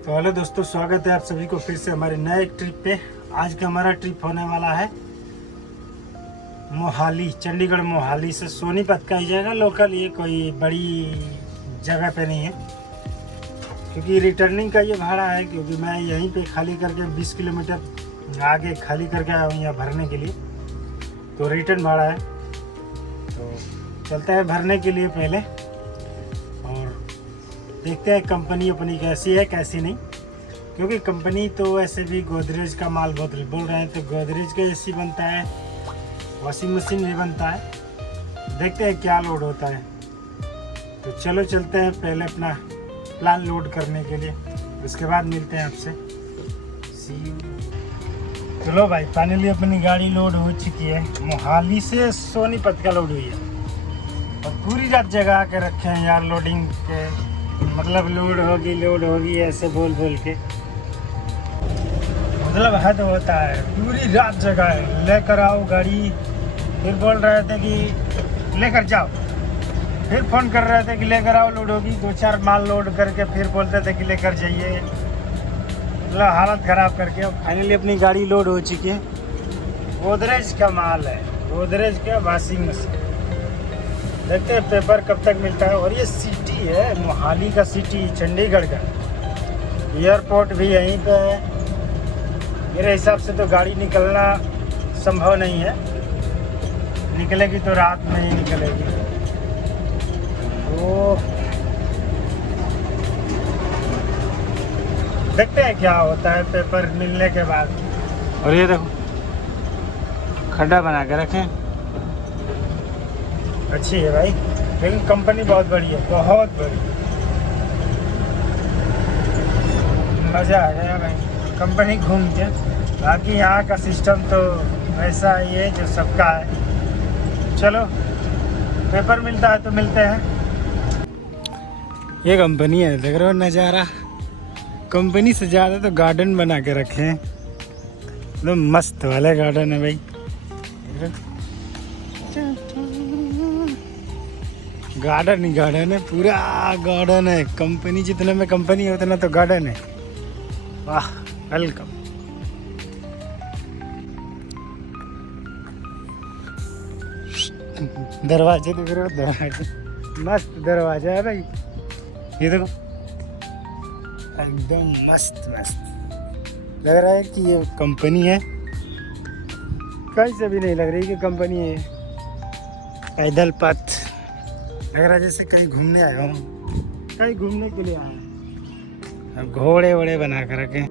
तो हेलो दोस्तों, स्वागत है आप सभी को फिर से हमारे नए ट्रिप पे। आज का हमारा ट्रिप होने वाला है मोहाली, चंडीगढ़ मोहाली से सोनीपत का ही जाएगा। लोकल, ये कोई बड़ी जगह पे नहीं है क्योंकि रिटर्निंग का ये भाड़ा है, क्योंकि मैं यहीं पे खाली करके 20 किलोमीटर आगे खाली करके आया हूँ यहाँ भरने के लिए, तो रिटर्न भाड़ा है। तो चलते हैं भरने के लिए पहले और देखते हैं कंपनी अपनी कैसी है कैसी नहीं, क्योंकि कंपनी तो वैसे भी गोदरेज का माल बहुत बोल रहे हैं, तो गोदरेज का एसी बनता है, वॉशिंग मशीन भी बनता है। देखते हैं क्या लोड होता है। तो चलो चलते हैं पहले अपना प्लान लोड करने के लिए, उसके बाद मिलते हैं आपसे। चलो भाई, फाइनली अपनी गाड़ी लोड हो चुकी है। मोहाली से सोनीपत का लोड हुई है और पूरी रात जगह के रखे हैं यार लोडिंग के, मतलब लोड होगी ऐसे बोल के, मतलब हद होता है। पूरी रात जगह है, लेकर आओ गाड़ी, फिर बोल रहे थे कि लेकर जाओ, फिर फ़ोन कर रहे थे कि लेकर आओ लोड होगी, 2-4 माल लोड करके फिर बोलते थे कि लेकर जाइए, मतलब हालत ख़राब करके। अब फाइनली अपनी गाड़ी लोड हो चुकी है। गोदरेज का माल है, गोदरेज का वॉशिंग मशीन। देखते हैं पेपर कब तक मिलता है। और ये सिटी है, मोहाली का सिटी, चंडीगढ़ का। एयरपोर्ट भी यहीं पे है। मेरे हिसाब से तो गाड़ी निकलना संभव नहीं है, निकलेगी तो रात में ही निकलेगी। तो देखते हैं क्या होता है पेपर मिलने के बाद। और ये देखो खड्डा बना के रखें, अच्छी है भाई, लेकिन कंपनी बहुत बड़ी है, बहुत बड़ी। मज़ा आ गया भाई कंपनी घूम के। बाकी यहाँ का सिस्टम तो ऐसा ही है जो सबका है। चलो पेपर मिलता है तो मिलते हैं। ये कंपनी है, देख रहे हो नज़ारा। कंपनी से ज़्यादा तो गार्डन बना के रखे हैं, एकदम मस्त वाले गार्डन है भाई। गार्डन ही गार्डन है, पूरा गार्डन है। कंपनी जितने में कंपनी है उतना तो गार्डन है। वाह, वेलकम। दरवाजे देख रहे हो, दरवाजे मस्त दरवाजा है भाई, ये देखो एकदम मस्त लग रहा है कि ये कंपनी है। कहीं से भी नहीं लग रही कि कंपनी है। पैदल पथ लग रहा है जैसे कहीं घूमने आया हूँ, कहीं घूमने के लिए आया हूँ। अब घोड़े वोड़े बना कर रखे।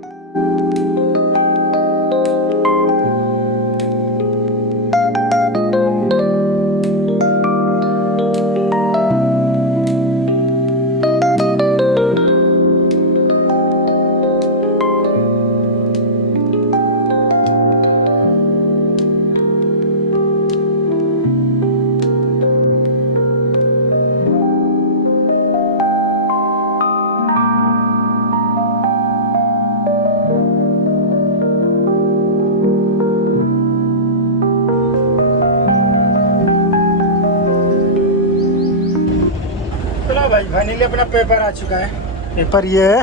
भाई फाइनली अपना पेपर आ चुका है, पेपर ये है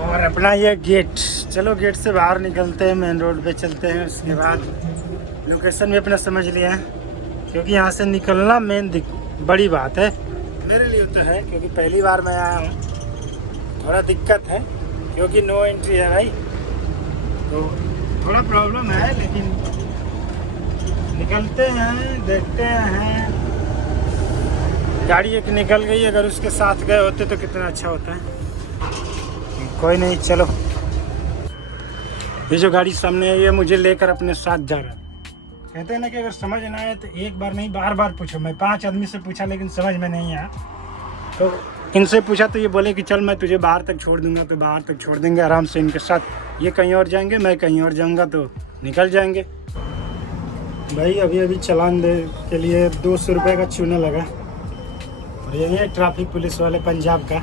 और अपना ये गेट। चलो गेट से बाहर निकलते हैं, मेन रोड पे चलते हैं। उसके बाद लोकेशन भी अपना समझ लिया है, क्योंकि यहाँ से निकलना मेन बड़ी बात है मेरे लिए तो है, क्योंकि पहली बार मैं आया हूँ। थोड़ा दिक्कत है क्योंकि नो एंट्री है भाई, तो थोड़ा प्रॉब्लम है, लेकिन निकलते हैं, देखते हैं। गाड़ी एक निकल गई, अगर उसके साथ गए होते तो कितना अच्छा होता है। कोई नहीं, चलो। ये जो गाड़ी सामने है ये मुझे लेकर अपने साथ जा रहा है। कहते हैं ना कि अगर समझ ना आए तो एक बार नहीं बार पूछो। मैं 5 आदमी से पूछा लेकिन समझ में नहीं आया, तो इनसे पूछा तो ये बोले कि चल मैं तुझे बाहर तक छोड़ दूंगा, तो बाहर तक छोड़ देंगे आराम से इनके साथ। ये कहीं और जाएंगे, मैं कहीं और जाऊँगा, तो निकल जाएंगे भाई। अभी चालान दे के लिए 200 रुपये का चूना लगा। और ये ट्रैफिक पुलिस वाले पंजाब का,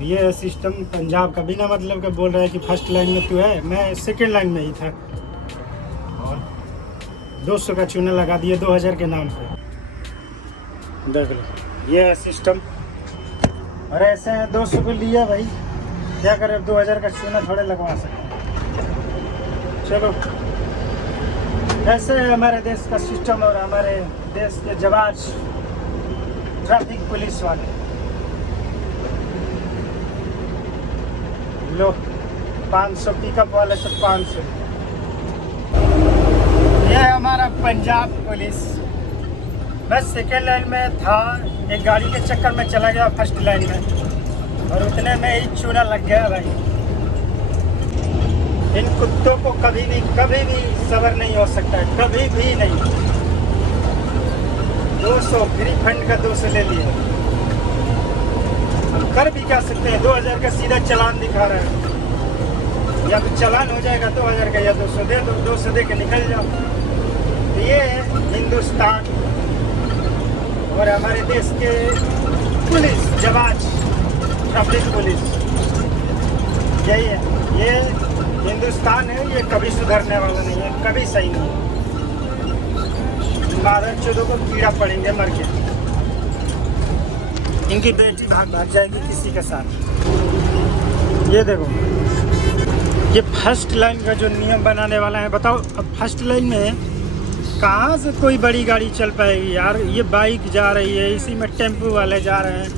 ये सिस्टम पंजाब का, बिना मतलब का बोल रहा है कि फर्स्ट लाइन में तू है, मैं सेकंड लाइन में ही था। और 200 का चूना लगा दिए 2000 के नाम पे। देख लो ये है सिस्टम। और ऐसे 200 को लिया भाई, क्या करें, 2000 का चूना थोड़े लगवा सकते हैं। चलो, ऐसे है हमारे देश का सिस्टम और हमारे देश के जवाज ट्रैफिक पुलिस वाले। लो 500 पिकअप वाले से 500। ये है हमारा पंजाब पुलिस। मैं सेकेंड लाइन में था, एक गाड़ी के चक्कर में चला गया फर्स्ट लाइन में और उतने में ही चूना लग गया भाई। इन कुत्तों को कभी भी सब्र नहीं हो सकता है, कभी भी नहीं। 200 फ्री फंड का 200 ले लिए, हम कर भी क्या सकते हैं। 2000 का सीधा चालान दिखा रहा है, या तो चालान हो जाएगा 2000 का, या 200 दे दो, 200 दे के निकल जाओ। तो ये है हिंदुस्तान और हमारे देश के पुलिस जवाज ट्रैफिक पुलिस। यही है, ये हिंदुस्तान है, ये कभी सुधरने वाला नहीं है, कभी सही नहीं है। मादर चौदह को कीड़ा पड़ेंगे मर के, इनकी बेटी भाग जाएगी किसी के साथ। ये देखो, ये फर्स्ट लाइन का जो नियम बनाने वाला है, बताओ अब फर्स्ट लाइन में कहाँ से कोई बड़ी गाड़ी चल पाएगी यार। ये बाइक जा रही है, इसी में टेम्पो वाले जा रहे हैं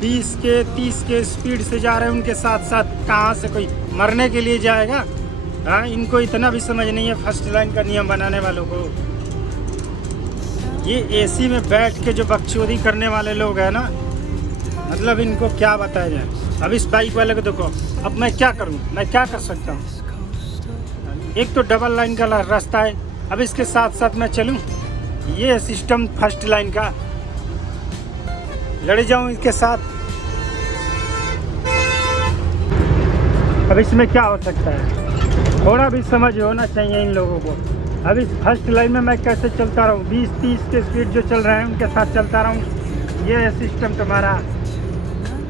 20 के 30 के स्पीड से जा रहे हैं, उनके साथ साथ कहाँ से कोई मरने के लिए जाएगा। हाँ, इनको इतना भी समझ नहीं है फर्स्ट लाइन का नियम बनाने वालों को। ये एसी में बैठ के जो बकचोदी करने वाले लोग हैं ना, मतलब इनको क्या बताया जाए। अब इस बाइक वाले को देखो, अब मैं क्या करूं, मैं क्या कर सकता हूं। एक तो डबल लाइन का रास्ता है, अब इसके साथ साथ मैं चलूं। ये सिस्टम फर्स्ट लाइन का, लड़ जाऊं इसके साथ। अब इसमें क्या हो सकता है, थोड़ा भी समझ होना चाहिए इन लोगों को। अब इस फर्स्ट लाइन में मैं कैसे चलता रहूं, 20-30 के स्पीड जो चल रहे हैं उनके साथ चलता रहूं। ये है सिस्टम तुम्हारा,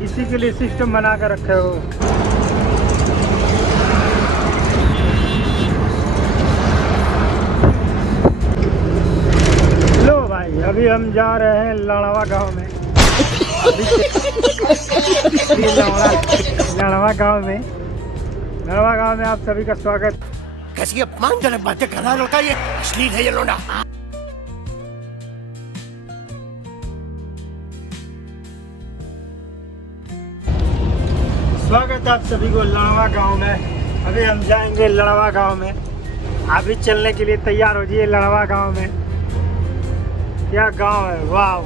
इसी के लिए सिस्टम बना कर रखे हो। लो भाई, अभी हम जा रहे हैं लड़वा गांव में। लड़वा गांव में आप सभी का स्वागत। कैसी अपमानजनक बातें कर रहा होता है ये, अश्लील है ये लोंडा। स्वागत है आप सभी को लड़वा गांव में। अभी हम जाएंगे लड़वा गांव में, अभी चलने के लिए तैयार हो जाइए। लड़वा गांव में क्या गांव है, वाह।